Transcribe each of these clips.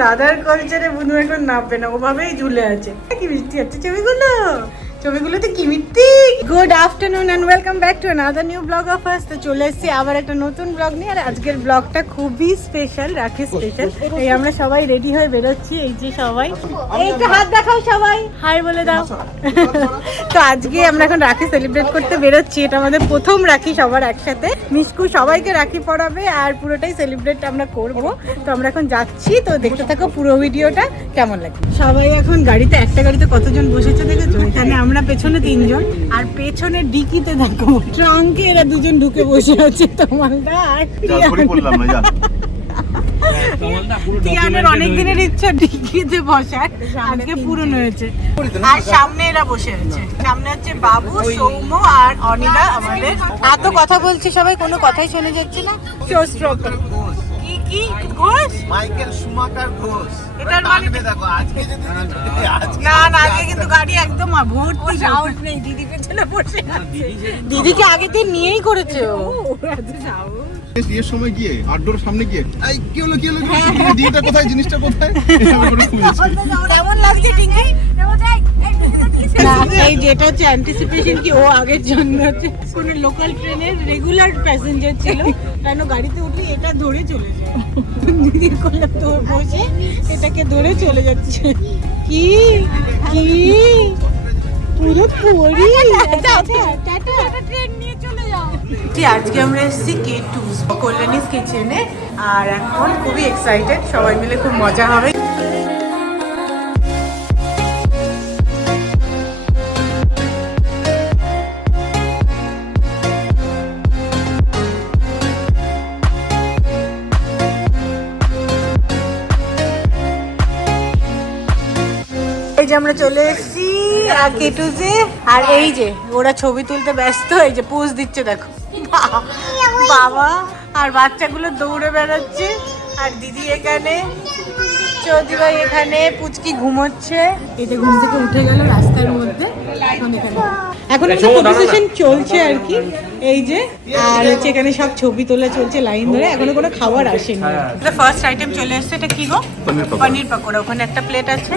দাদার কালচারে বুনু এখন নামবে না, ওভাবেই ঝুলে আছে। কি মিষ্টি হচ্ছে ছবিগুলোতে কি মিষ্টি। Good afternoon and welcome back to another new blog of us. তো চলে এসেছি আবার একটা নতুন ব্লগ নিয়ে। আর আজকের ব্লগটা খুবই স্পেশাল, রাখি স্পেশাল। এই আমরা সবাই রেডি হয়ে বেরোচ্ছি, এই যে সবাই, এই একটু হাত দেখাও, সবাই হাই বলে দাও। তো আজকে আমরা এখন রাখি সেলিব্রেট করতে বেরোচ্ছি। এটা আমাদের প্রথম রাখি সবার একসাথে। মিশকু সবাইকে রাখি পরাবে আর পুরোটাই সেলিব্রেট আমরা করব। তো আমরা এখন যাচ্ছি, তো দেখতে থাকো পুরো ভিডিওটা কেমন লাগে। সবাই এখন গাড়িতে, একটা গাড়িতে কতজন বসেছে দেখেছো? এখানে আমরা পেছনে 3 জন, আর পেছনে ডিকিতে দেখো ট্রাঙ্কে এরা 2 জন ঢুকে বসে আছে। তোমালদা আর তিয়ানের অনেক দিনের ইচ্ছা ডিকিতে বসার, আজকে পূরণ হয়েছে। আর সামনে এরা বসে আছে, সামনে হচ্ছে বাবু, সৌম্য আর অনিদা আমাদের। এত কথা বলছে সবাই, কোনো কথাই শোনা যাচ্ছে না। কি ঘোষ? মাইকেল শুমাকার ঘোষ। এটার মানে দেখো আজকে যদি না আজকে কিন্তু গাড়ি একদম ভর্তি, সাউন্ড নেই। দিদি পেছনে বসে আছে, দিদিকে আগে দিয়ে নিয়েই করেছে ও। এত সাউন্ড এর সময় গিয়ে আউটডোর সামনে গিয়ে এই কি হলো দিদিটা কোথায়, জিনিসটা কোথায়, কেমন লাগছে টিঙ্কি? না এই যেটা হচ্ছে অ্যান্টিসিপেশন কি ও আগের জন্য হচ্ছে কোনো লোকাল ট্রেনের রেগুলার প্যাসেঞ্জার ছিল, কেন গাড়িতে উঠলে এটা ধরে চলে যায়। দিদির কোলে তো বসে এটাকে ধরে চলে যাচ্ছে। কি কি পুরো পরি টাটা ট্রেন নিয়ে চলে যাও। আজকে আমরা এসেছি K2 কল্যাণীস কিচেনে, আর এখন খুবই এক্সাইটেড, সবাই মিলে খুব মজা হবে। এই যে আমরা চলে এসেছি K2-তে, আর এই যে ওরা ছবি তুলতে ব্যস্ত, এই যে পোজ দিচ্ছে দেখো বাবা, আর বাচ্চাগুলো দৌড়ে বেড়াচ্ছে। আর দিদি এখানে, চৌধুরী ভাই এখানে, পুচকি ঘুমোচ্ছে। এটা ঘুম থেকে উঠে গেল রাস্তার মধ্যে। এখন একটা কম্পিটিশন চলছে আর কি, এই যে, আর হচ্ছে এখানে সব ছবি তোলা চলছে লাইন ধরে, এখনো কোনো খাবার আসেনি। এটা ফার্স্ট আইটেম চলে এসেছে, এটা কি গো? পনির পাকোড়া। ওখানে একটা প্লেট আছে,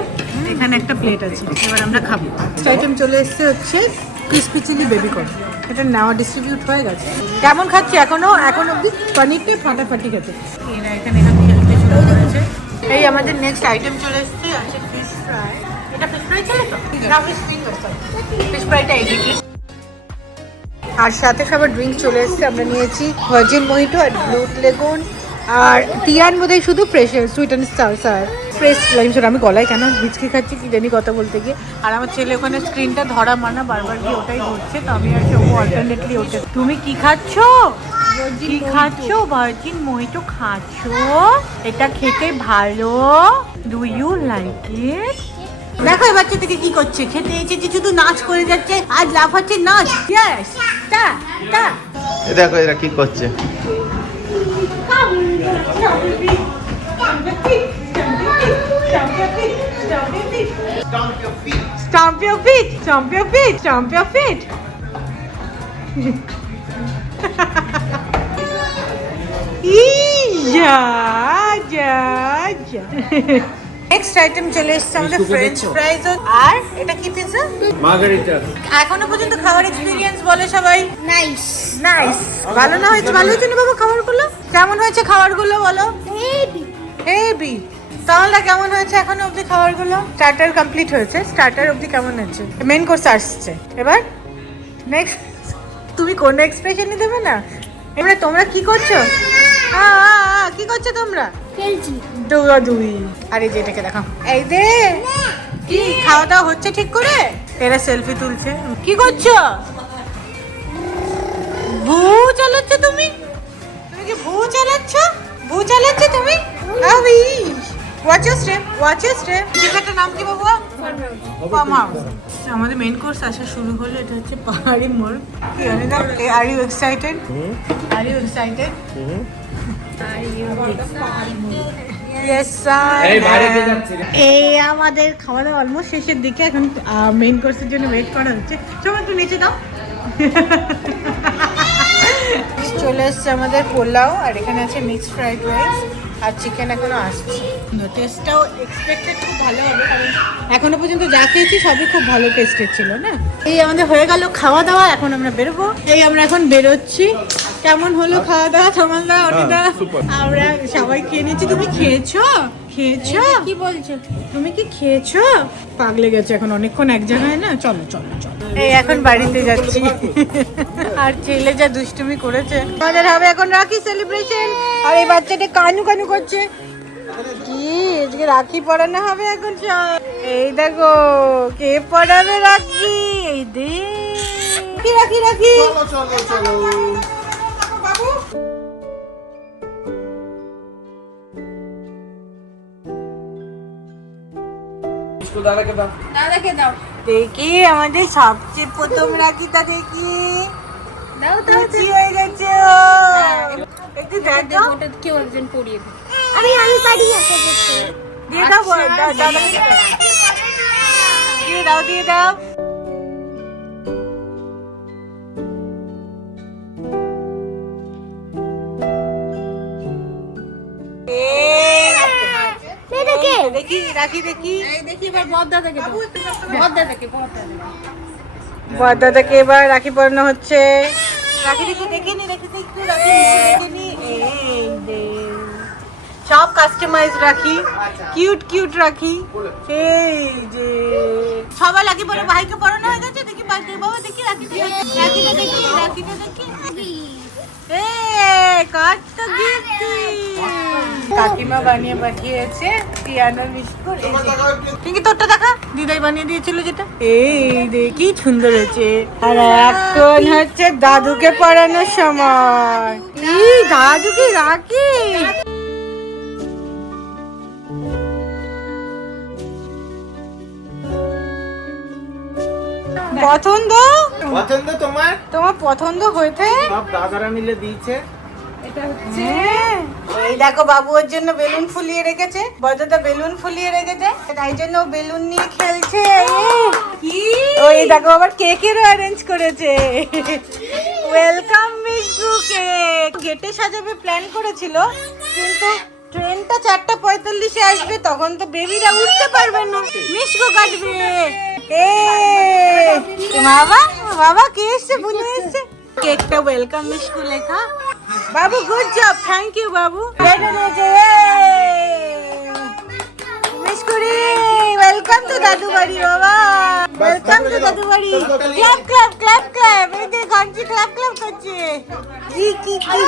এখানে একটা প্লেট আছে, এবার আমরা খাবো। ফার্স্ট আইটেম চলে এসেছে হচ্ছে ক্রিসপি চিলি বেবি কর্ন। এটা নেওয়া ডিস্ট্রিবিউট হয়ে গেছে। কেমন খাচ্ছি এখন অব্দি? পনিরটা ফাটাফাটি খেতে। এরা এখানে খেলতে শুরু করেছে। এই আমাদের নেক্সট আইটেম চলে এসেছে, আছে ফিশ ফ্রাই। এটা ফিশ ফ্রাই ছিল তো? ফিশ ফ্রাইটা এদিকে। আর সাথে খাবার ড্রিঙ্ক চলে এসেছে, আমরা নিয়েছি ভার্জিন মোহিটো আর ব্লু লেগুন। আর তিয়ান বোধহয় শুধু ফ্রেশ সুইট অ্যান্ড সালসার ফ্রেশ লাইম সোডা। আমি গলায় কেন ভিজকে খাচ্ছি কি জানি কথা বলতে গিয়ে। আর আমার ছেলে ওখানে স্ক্রিনটা ধরা মানা বারবার গিয়ে ওটাই ধরছে, তো আমি আর ও অল্টারনেটলি ওটা। তুমি কি খাচ্ছ? কি খাচ্ছ? ভার্জিন মোহিটো খাচ্ছ? এটা খেতে ভালো? Do you like it? দেখো এই বাচ্চা থেকে কি করছে, খেতে এসেছে শুধু নাচ করে যাচ্ছে, আজ লাফাচ্ছে নাচ। ইয়েস টা টা। দেখো এরা কি করছে। Stomp your feet, stomp your feet, stomp your feet. Next item চলে এসেছে আমাদের ফ্রেঞ্চ ফ্রাইজ। আর এটা কি পিৎজা? মার্গারিটা। এখনো পর্যন্ত খাবার এক্সপেরিয়েন্স বলে সবাই নাইস নাইস। ভালো না হয়েছে? ভালো হয়েছে না বাবা খাবারগুলো? কেমন হয়েছে খাবারগুলো বলো? Heavy heavy. তাহলে কেমন হয়েছে এখনো অবধি খাবারগুলো? স্টার্টার কমপ্লিট হয়েছে, স্টার্টার অবধি কেমন হয়েছে? মেন কোর্স আসছে এবার। নেক্সট তুমি কোনো এক্সপ্রেশনই দেবে না। এবারে তোমরা কি করছো? কি করছো তোমরা? খেলছি দৌড়াদৌড়ি। আরে যে এটাকে দেখাও, এই দে। কি খাওয়া দাওয়া হচ্ছে ঠিক করে? এরা সেলফি তুলছে। কি করছো? ভু চালাচ্ছ তুমি? তুমি কি ভু চালাচ্ছ? ভু চালাচ্ছ তুমি? আবি watch your step, watch your step. জায়গাটার নাম কি বাবা? Farm house. আমাদের মেইন কোর্স আসা শুরু হলো। এটা হচ্ছে পাহাড়ি মোড়। কি অনিদা, are you excited? Are you excited? এই আমাদের খাওয়া দাওয়া অলমোস্ট শেষের দিকে। এখন মেইন কোর্সের জন্য ওয়েট করা হচ্ছে। চলো একটু নিচে দাও। চলে এসছে আমাদের পোলাও, আর এখানে আছে মিক্সড ফ্রাইড রাইস, আর চিকেন এখনো আসছে। টেস্টটাও এক্সপেক্টেড খুব ভালো হবে, কারণ এখনো পর্যন্ত যা খেয়েছি সবই খুব ভালো টেস্টের ছিল না। এই আমাদের হয়ে গেল খাওয়া দাওয়া, এখন আমরা বেরোবো। এই আমরা এখন বেরোচ্ছি। কেমন হলো খাওয়া দাওয়া তোমালদা অনিদা? আমরা সবাই খেয়ে নিচ্ছি। তুমি খেয়েছো? খেয়েছো? কি বলছো? তুমি কি খেয়েছো? পাগলে গেছে এখন, অনেকক্ষণ এক জায়গায় না। চলো চলো চলো, এই এখন বাড়িতে যাচ্ছি। আর ছেলে যা দুষ্টুমি করেছে। আমাদের হবে এখন রাখি সেলিব্রেশন, আর এই বাচ্চাটা কানু কানু করছে। কি আজকে রাখি পরানো হবে এখন? এই দেখো কে পরাবে রাখি। এই দে রাখি রাখি। চলো চলো বাবু দাদাকে দাও। দেখি আমাদের সবচেয়ে প্রথম রাখিটা দেখি। দাও দাও, হয়ে গেছে। একটু দেখো, কেউ একজন পরিয়ে দাও। আমি পারি দিয়ে দাও, দাদাকে দিয়ে দাও, দিয়ে দাও। দেখি রাখি, দেখি দেখি এবার বড়দাদাকে বড়দাদাকে এবার রাখি পরানো হচ্ছে। রাখি দেখি, দেখিনি দেখি একটু রাখি দেখিনি। এই দে সব কাস্টমাইজ রাখি, কিউট কিউট রাখি। এই যে সবাই রাখি পরে ভাইকে পরানো হয়ে গেছে। দেখি বাবা দেখি রাখিটা দেখি, রাখিটা দেখি। কত গিফট কাকিমা বানিয়ে পাঠিয়েছে, পিয়ানো বিস্কুট। কিন্তু তোরটা দেখা, দিদাই বানিয়ে দিয়েছিল যেটা। এই দেখি সুন্দর হয়েছে। আর এখন হচ্ছে দাদুকে পড়ানোর সময়। এই দাদুকে রাখি পছন্দ পছন্দ তোমার? তোমার পছন্দ হয়েছে? সব দাদারা মিলে দিয়েছে। এই দেখো বাবু ওর জন্য বেলুন ফুলিয়ে রেখেছে, বড়দা বেলুন ফুলিয়ে রেখেছে, তাই জন্য ও বেলুন নিয়ে খেলছে। ওই দেখো আবার কেকেরও অ্যারেঞ্জ করেছে। Welcome Mishu cake. গেটে সাজাবে প্ল্যান করেছিল, কিন্তু ট্রেনটা 4:45-এ আসবে, তখন তো বেবিরা উঠতে পারবে না, মিশকো কাটবে। বাবা বাবা কে এসছে? বুনু এসছে। কেকটা ওয়েলকাম মিশকো লেখা। বাবু good job, thank you Babu. মিশকুরি welcome to দাদু বাড়ি। বাবা ওয়েলকাম টু দাদু বাড়ি। Clap clap clap clap. এই যে ঘন্টি ক্ল্যাপ ক্ল্যাপ করছে। কি কি কি।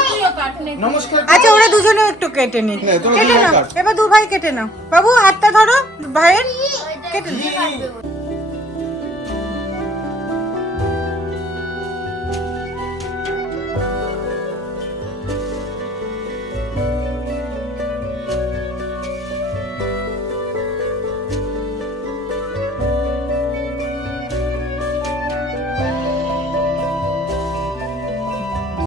নমস্কার। আচ্ছা ওরা দুজনে একটু কেটে নি, কেটে নাও এবার। দু ভাই কেটে নাও। বাবু হাতটা ধরো ভাইয়ের, কেটে নাও।